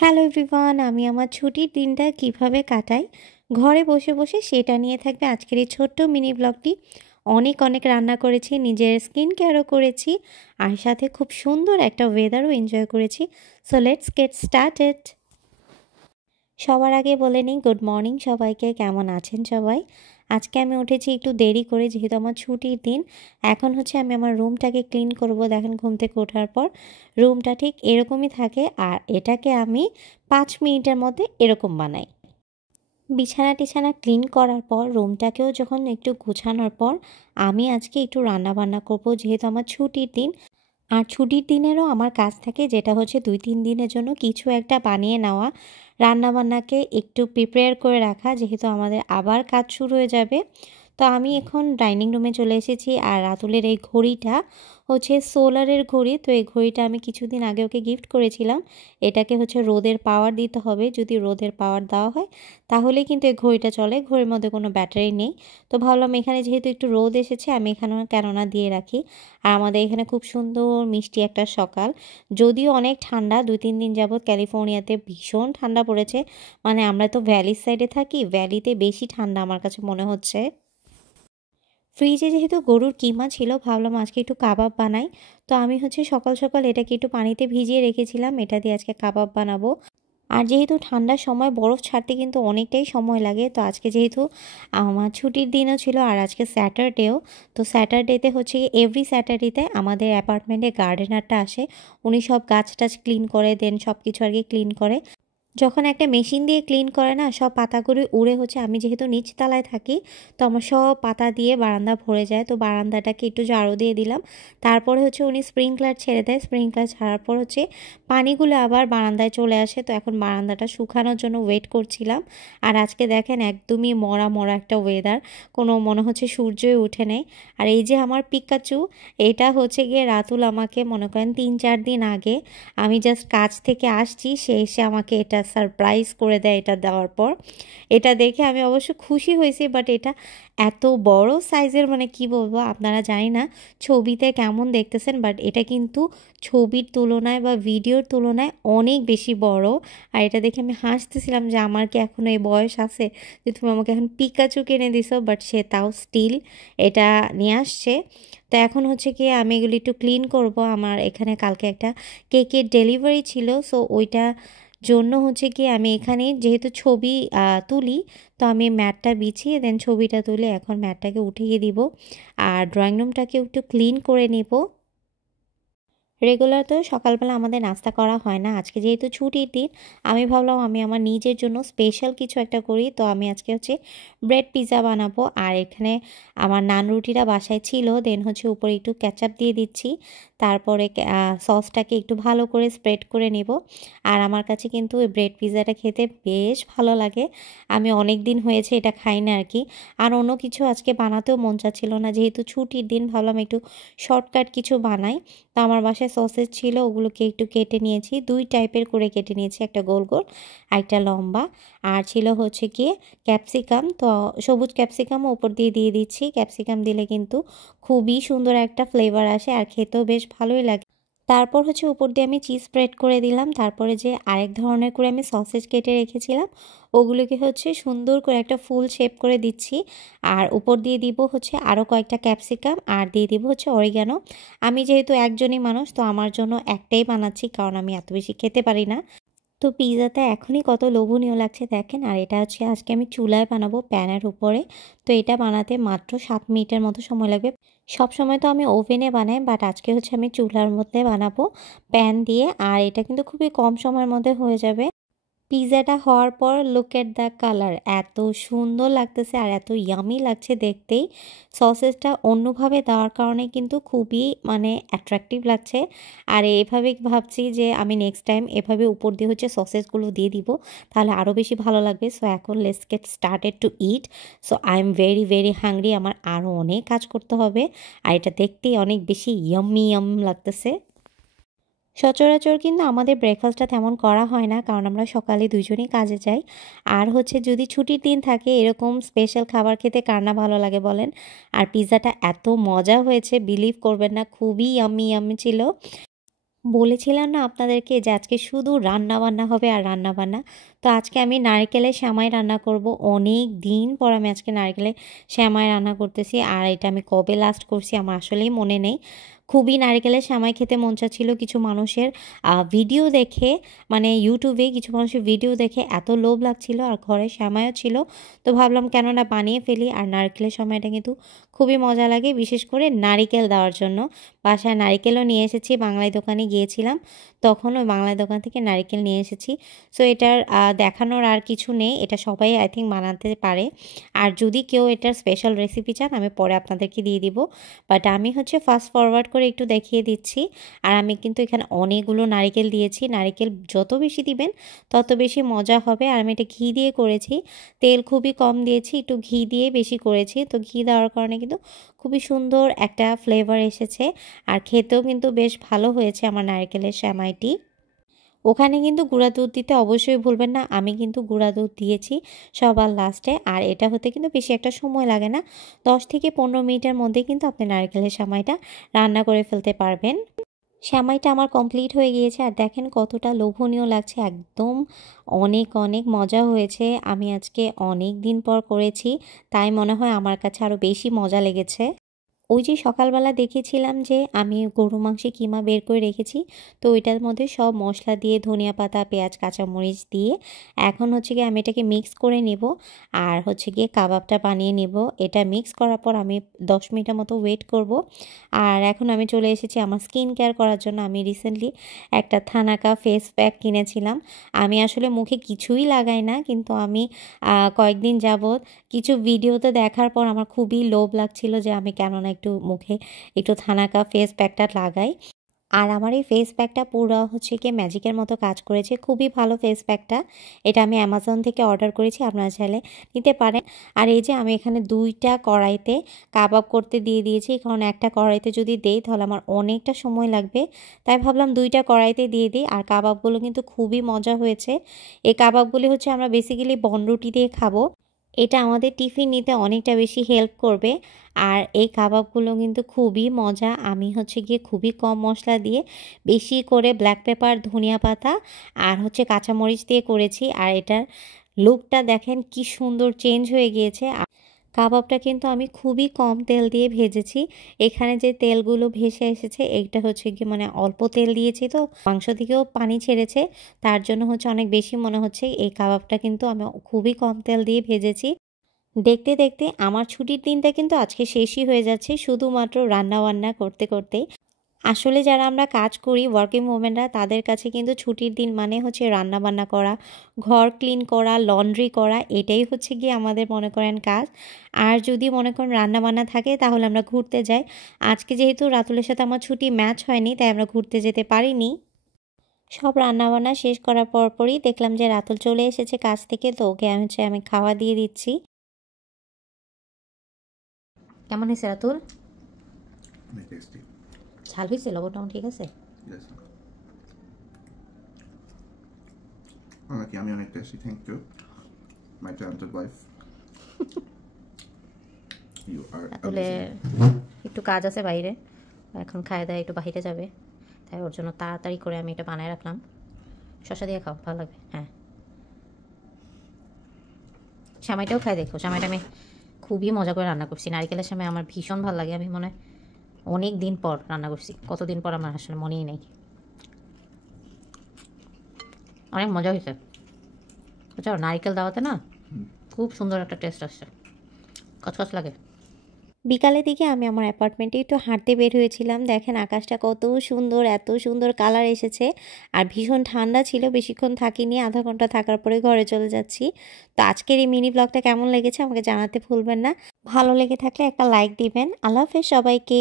Hello everyone, আমি আমার ছুটির দিনটা কিভাবে কাটাই ঘরে বসে বসে সেটা নিয়ে থাকবে আজকের এই ছোট্ট মিনি ব্লগটি। অনেক অনেক রান্না করেছি, নিজের স্কিন কেয়ারও করেছি, আর সাথে খুব সুন্দর একটা ওয়েদারও এনজয় করেছি। So let's get started. সবার আগে বলে নিই গুড মর্নিং সবাইকে, কেমন আছেন সবাই। আজকে আমি উঠেছি একটু দেরি করে, যেহেতু আমার ছুটির দিন। এখন হচ্ছে আমি আমার রুমটাকে ক্লিন করব। দেখেন, ঘুম থেকে ওঠার পর রুমটা ঠিক এরকমই থাকে, আর এটাকে আমি 5 মিনিটের মধ্যে এরকম বানাই। বিছানা টিছানা ক্লিন করার পর রুমটাকেও যখন একটু গোছানোর পর আমি আজকে একটু রান্না বান্না করব, যেহেতু আমার ছুটির দিন। আর ছুটির দিনেরও আমার কাজ থাকে, যেটা হচ্ছে 2-3 দিনের জন্য কিছু একটা বানিয়ে নেওয়া, রান্নাবান্নাকে একটু প্রিপেয়ার করে রাখা, যেহেতু আমাদের আবার কাজ শুরু হয়ে যাবে। তো আমি এখন ডাইনিং রুমে চলে এসেছি, আর রাতুলের এই ঘড়িটা হচ্ছে সোলারের ঘড়ি। তো এই ঘড়িটা আমি কিছুদিন আগে ওকে গিফট করেছিলাম। এটাকে হচ্ছে রোদের পাওয়ার দিতে হবে, যদি রোদের পাওয়ার দেওয়া হয় তাহলেই কিন্তু এই ঘড়িটা চলে। ঘড়ির মধ্যে কোনো ব্যাটারি নেই। তো ভাবলাম এখানে যেহেতু একটু রোদ এসেছে, আমি এখানে কেননা দিয়ে রাখি। আর আমাদের এখানে খুব সুন্দর মিষ্টি একটা সকাল, যদিও অনেক ঠান্ডা। 2-3 দিন যাবৎ ক্যালিফোর্নিয়াতে ভীষণ ঠান্ডা পড়েছে। মানে আমরা তো ভ্যালির সাইডে থাকি, ভ্যালিতে বেশি ঠান্ডা আমার কাছে মনে হচ্ছে। ফ্রিজে যেহেতু গরুর কিমা ছিল, ভাবলাম আজকে একটু কাবাব বানাই। তো আমি হচ্ছে সকাল সকাল এটাকে একটু পানিতে ভিজিয়ে রেখেছিলাম, এটা দিয়ে আজকে কাবাব বানাবো। আর যেহেতু ঠান্ডার সময় বরফ ছাড়তে কিন্তু অনেকটাই সময় লাগে, তো আজকে যেহেতু আমার ছুটির দিনও ছিল আর আজকে স্যাটারডেও, তো স্যাটারডেতে হচ্ছে এভরি স্যাটারডেতে আমাদের অ্যাপার্টমেন্টে গার্ডেনারটা আসে। উনি সব গাছ টাছ ক্লিন করে দেন, সব কিছু আর কি ক্লিন করে। যখন একটা মেশিন দিয়ে ক্লিন করে না, সব পাতাগুলো উড়ে হচ্ছে, আমি যেহেতু নিচতলায় থাকি, তো আমার সব পাতা দিয়ে বারান্দা ভরে যায়। তো বারান্দাটাকে একটু ঝাড়ু দিয়ে দিলাম। তারপরে হচ্ছে উনি স্প্রিংকলার ছেড়ে দেয়, স্প্রিংকলার ছাড়ার পর হচ্ছে পানিগুলো আবার বারান্দায় চলে আসে। তো এখন বারান্দাটা শুকানোর জন্য ওয়েট করছিলাম। আর আজকে দেখেন একদমই মরা মরা একটা ওয়েদার, কোনো মনে হচ্ছে সূর্যই উঠে নেই। আর এই যে আমার পিকাচু, এটা হচ্ছে গিয়ে রাতুল আমাকে মনে করেন 3-4 দিন আগে, আমি জাস্ট কাজ থেকে আসছি, সে এসে আমাকে এটা সারপ্রাইজ করে দেয়। এটা দেওয়ার পর এটা দেখে আমি অবশ্য খুশি হয়েছি, বাট এটা এত বড় সাইজের, মানে কি বলবো আপনারা, জানি না ছবিতে কেমন দেখতেছেন, বাট এটা কিন্তু ছবির তুলনায় বা ভিডিওর তুলনায় অনেক বেশি বড়। আর এটা দেখে আমি হাসতেছিলাম যে আমার কি এখনো এই বয়স আছে যে তুমি আমাকে এখন পিকাচু কিনে দিছো, বাট সে তাও স্টিল এটা নিয়ে আসছে। তো এখন হচ্ছে কি আমি এগুলি একটু ক্লিন করব। আমার এখানে কালকে একটা কেকের ডেলিভারি ছিল, সো ওইটা জন্য হচ্ছে কি আমি এখানে যেহেতু ছবি তুলি, তো আমি ম্যাটটা বিছিয়ে দেন ছবিটা তুলে এখন ম্যাটটাকে উঠিয়ে দিব, আর ড্রয়িং রুমটাকে একটু ক্লিন করে নিব। রেগুলার তো সকালবেলা আমাদের নাস্তা করা হয় না, আজকে যেহেতু ছুটির দিন আমি ভাবলাম আমি আমার নিজের জন্য স্পেশাল কিছু একটা করি। তো আমি আজকে হচ্ছে ব্রেড পিৎজা বানাবো। আর এখানে আমার নান রুটিটা বাসায় ছিল, দেন হচ্ছে উপরে একটু ক্যাচাপ দিয়ে দিচ্ছি। তারপরে সসটাকে একটু ভালো করে স্প্রেড করে নিব। আর আমার কাছে কিন্তু ওই ব্রেড পিৎজাটা খেতে বেশ ভালো লাগে। আমি অনেক দিন হয়েছে এটা খাই না আর কি। আর অন্য কিছু আজকে বানাতেও মন চাচ্ছিল না, যেহেতু ছুটির দিন ভাবলাম একটু শর্টকাট কিছু বানাই। তো আমার বাসায় সসেজ ছিল, ওগুলোকে একটু কেটে নিয়েছি, 2 টাইপের করে কেটে নিয়েছি, একটা গোল গোল আর একটা লম্বা। আর ছিল হচ্ছে গিয়ে ক্যাপসিকাম, তো সবুজ ক্যাপসিকামও উপর দিয়ে দিয়ে দিচ্ছি। ক্যাপসিকাম দিলে কিন্তু খুবই সুন্দর একটা ফ্লেভার আসে আর খেতেও বেশ ভালোই লাগে। তারপর হচ্ছে উপর দিয়ে আমি চিজ স্প্রেড করে দিলাম। তারপরে যে আরেক ধরনের করে আমি সসেজ কেটে রেখেছিলাম, ওগুলোকে হচ্ছে সুন্দর করে একটা ফুল শেপ করে দিচ্ছি। আর উপর দিয়ে দিব হচ্ছে আরও কয়েকটা ক্যাপসিকাম, আর দিয়ে দিব হচ্ছে অরিগানো। আমি যেহেতু একজনই মানুষ, তো আমার জন্য একটাই বানাচ্ছি, কারণ আমি এত বেশি খেতে পারি না। তো পিৎজাটা এখনই কত লোভনীয় লাগছে দেখেন। আর এটা হচ্ছে আজকে আমি চুলায় বানাবো, প্যানের উপরে। তো এটা বানাতে মাত্র 7 মিনিটের মতো সময় লাগবে। সব সময় তো আমি ওভেনে বানাই, বাট আজকে হচ্ছে আমি চুলার মধ্যে বানাবো, প্যান দিয়ে। আর এটা কিন্তু খুবই কম সময়ের মধ্যে হয়ে যাবে। পিৎজাটা হওয়ার পর লুক এট দ্য কালার, এত সুন্দর লাগতেছে আর এত ইয়ামি লাগছে দেখতেই। সসেসটা অন্যভাবে দেওয়ার কারণে কিন্তু খুবই মানে অ্যাট্রাকটিভ লাগছে। আর এভাবে ভাবছি যে আমি নেক্সট টাইম এভাবে উপর দিয়ে হচ্ছে সসেসগুলো দিয়ে দিব, তাহলে আরও বেশি ভালো লাগবে। সো এখন let's get started to it. So I am very very hungry, আমার আরও অনেক কাজ করতে হবে। আর এটা দেখতেই অনেক বেশি ইয়াম্মি ইয়াম লাগতেছে। সচরাচর কিন্তু আমাদের ব্রেকফাস্টটা তেমন করা হয় না, কারণ আমরা সকালে দুজনেই কাজে যাই। আর হচ্ছে যদি ছুটির দিন থাকে, এরকম স্পেশাল খাবার খেতে কার না ভালো লাগে বলেন। আর পিৎজাটা এত মজা হয়েছে, বিলিভ করবেন না, খুবই ইয়াম্মি ইয়াম্মি ছিল। বলেছিলাম না আপনাদেরকে যে আজকে শুধু রান্না বান্না হবে আর রান্না বান্না। তো আজকে আমি নারকেলের সেমাই রান্না করব। অনেক দিন পর আমি আজকে নারকেলের সেমাই রান্না করতেছি। আর এটা আমি কবে লাস্ট করছি আমার আসলেই মনে নেই। খুবই নারকেলের সেমাই খেতে মন চাচ্ছিল কিছু মানুষের ভিডিও দেখে, মানে ইউটিউবে কিছু মানুষের ভিডিও দেখে এত লোভ লাগছিল, আর ঘরে সেমাইও ছিল। তো ভাবলাম কেন না বানিয়ে ফেলি। আর নারকেলের সেমাইটা কিন্তু খুবই মজা লাগে, বিশেষ করে নারিকেল দেওয়ার জন্য। বাসায় নারিকেলও নিয়ে এসেছি, বাংলায় দোকানে গিয়েছিলাম তখন ওই বাংলায় দোকান থেকে নারিকেল নিয়ে এসেছি। সো এটার দেখানোর আর কিছু নেই, এটা সবাই আই থিঙ্ক বানাতে পারে। আর যদি কেউ এটার স্পেশাল রেসিপি চান আমি পরে আপনাদেরকে দিয়ে দিব, বাট আমি হচ্ছে ফাস্ট ফরওয়ার্ড করে একটু দেখিয়ে দিচ্ছি। আর আমি কিন্তু এখানে অনেকগুলো নারিকেল দিয়েছি, নারিকেল যত বেশি দিবেন তত বেশি মজা হবে। আর আমি এটা ঘি দিয়ে করেছি, তেল খুবই কম দিয়েছি, একটু ঘি দিয়ে বেশি করেছি। তো ঘি দেওয়ার কারণে কিন্তু খুবই সুন্দর একটা ফ্লেভার এসেছে, আর খেতেও কিন্তু বেশ ভালো হয়েছে আমার নারকেলের সেমাইটি। ওখানে কিন্তু গুঁড়া দুধ দিতে অবশ্যই ভুলবেন না, আমি কিন্তু গুঁড়া দুধ দিয়েছি সবার লাস্টে। আর এটা হতে কিন্তু বেশি একটা সময় লাগে না, 10 থেকে 15 মিনিটের মধ্যে কিন্তু আপনি নারকেলের সেমাইটা রান্না করে ফেলতে পারবেন। সেমাইটা আমার কমপ্লিট হয়ে গিয়েছে, আর দেখেন কতটা লোভনীয় লাগছে, একদম অনেক অনেক মজা হয়েছে। আমি আজকে অনেক দিন পর করেছি, তাই মনে হয় আমার কাছে আরও বেশি মজা লেগেছে। ওই যে সকালবেলা দেখেছিলাম যে আমি গরু মাংসে কিমা বের করে রেখেছি, তো ওইটার মধ্যে সব মশলা দিয়ে ধনিয়া পাতা, পেঁয়াজ, কাঁচামরিচ দিয়ে এখন হচ্ছে গিয়ে আমি এটাকে মিক্স করে নেব। আর হচ্ছে গিয়ে কাবাবটা বানিয়ে নেব। এটা মিক্স করার পর আমি 10 মিনিটের মতো ওয়েট করব। আর এখন আমি চলে এসেছি আমার স্কিন কেয়ার করার জন্য। আমি রিসেন্টলি একটা থানাকা ফেস প্যাক কিনেছিলাম। আমি আসলে মুখে কিছুই লাগাই না, কিন্তু আমি কয়েকদিন যাবৎ কিছু ভিডিওতে দেখার পর আমার খুবই লোভ লাগছিল যে আমি কেননা একটু মুখে একটু থানাকা ফেস প্যাকটা লাগাই। আর আমার এই ফেস প্যাকটা পুরো হচ্ছে গিয়ে ম্যাজিকের মতো কাজ করেছে, খুবই ভালো ফেস প্যাকটা। এটা আমি অ্যামাজন থেকে অর্ডার করেছি, আপনারা চাইলে নিতে পারেন। আর এই যে আমি এখানে 2টা কড়াইতে কাবাব করতে দিয়ে দিয়েছি, কারণ একটা কড়াইতে যদি দেই তাহলে আমার অনেকটা সময় লাগবে, তাই ভাবলাম 2টা কড়াইতে দিয়ে দিই। আর কাবাবগুলো কিন্তু খুবই মজা হয়েছে। এই কাবাবগুলি হচ্ছে আমরা বেসিক্যালি বনরুটি দিয়ে খাবো, এটা আমাদের টিফিন নিতে অনেকটা বেশি হেল্প করবে। আর এই কাবাবগুলো কিন্তু খুবই মজা। আমি হচ্ছে গিয়ে খুবই কম মশলা দিয়ে বেশি করে ব্ল্যাক পেপার, ধনিয়া পাতা আর হচ্ছে কাঁচামরিচ দিয়ে করেছি। আর এটার লুকটা দেখেন কি সুন্দর চেঞ্জ হয়ে গিয়েছে। কাবাবটা কিন্তু আমি খুবই কম তেল দিয়ে ভেজেছি। এখানে যে তেলগুলো ভেসে এসেছে এইটা হচ্ছে গিয়ে মানে অল্প তেল দিয়েছি, তো মাংস থেকেও পানি ছেড়েছে, তার জন্য হচ্ছে অনেক বেশি মনে হচ্ছে। এই কাবাবটা কিন্তু আমি খুবই কম তেল দিয়ে ভেজেছি। দেখতে দেখতে আমার ছুটির দিনটা কিন্তু আজকে শেষই হয়ে যাচ্ছে শুধুমাত্র রান্না বান্না করতে করতেই। আসলে যারা আমরা কাজ করি ওয়ার্কিং ওমেনরা, তাদের কাছে কিন্তু ছুটির দিন মানে হচ্ছে রান্না বান্না করা, ঘর ক্লিন করা, লন্ড্রি করা, এটাই হচ্ছে গিয়ে আমাদের মনে করেন কাজ। আর যদি মনে করেন রান্না বান্না থাকে তাহলে আমরা ঘুরতে যাই। আজকে যেহেতু রাতুলের সাথে আমার ছুটি ম্যাচ হয়নি, তাই আমরা ঘুরতে যেতে পারিনি। সব রান্নাবান্না শেষ করার পরপরই দেখলাম যে রাতুল চলে এসেছে কাজ থেকে, তো ওকে আমি খাওয়া দিয়ে দিচ্ছি। কেমন হয়েছে রাতুল? ঝাল হয়েছে? লবণ টবণ ঠিক আছে? আমি অনেক tasty, thank you my talented wife. You আর রাতুলে একটু কাজ আছে বাইরে, এখন খায় দায় একটু বাইরে যাবে, তাই ওর জন্য তাড়াতাড়ি করে আমি এটা বানায় রাখলাম। শসা দিয়ে খাও, ভালো লাগবে। হ্যাঁ, সেমাইটাও খাই দেখো, সেমাইটা আমি খুবই মজা করে রান্না করছি। নারিকেলের সেমাই আমার ভীষণ ভালো লাগে, আমি মনে হয় অনেক দিন পর রান্না করছি, কতদিন পর আমার আসলে মনেই নেই। অনেক মজা হয়েছে, বুঝছো? নারিকেল দেওয়াতে না খুব সুন্দর একটা টেস্ট আসছে, কচকচ লাগে। বিকালের দিকে আমি আমার অ্যাপার্টমেন্টে একটু হাঁটতে বের হয়েছিলাম। দেখেন আকাশটা কত সুন্দর, এত সুন্দর কালার এসেছে। আর ভীষণ ঠান্ডা ছিল, বেশিক্ষণ থাকিনি, আধা ঘন্টা থাকার পরে ঘরে চলে যাচ্ছি। তো আজকের এই মিনি ব্লগটা কেমন লেগেছে আমাকে জানাতে ভুলবেন না। ভালো লেগে থাকলে একটা লাইক দিবেন। আল্লাহ হাফেজ সবাইকে।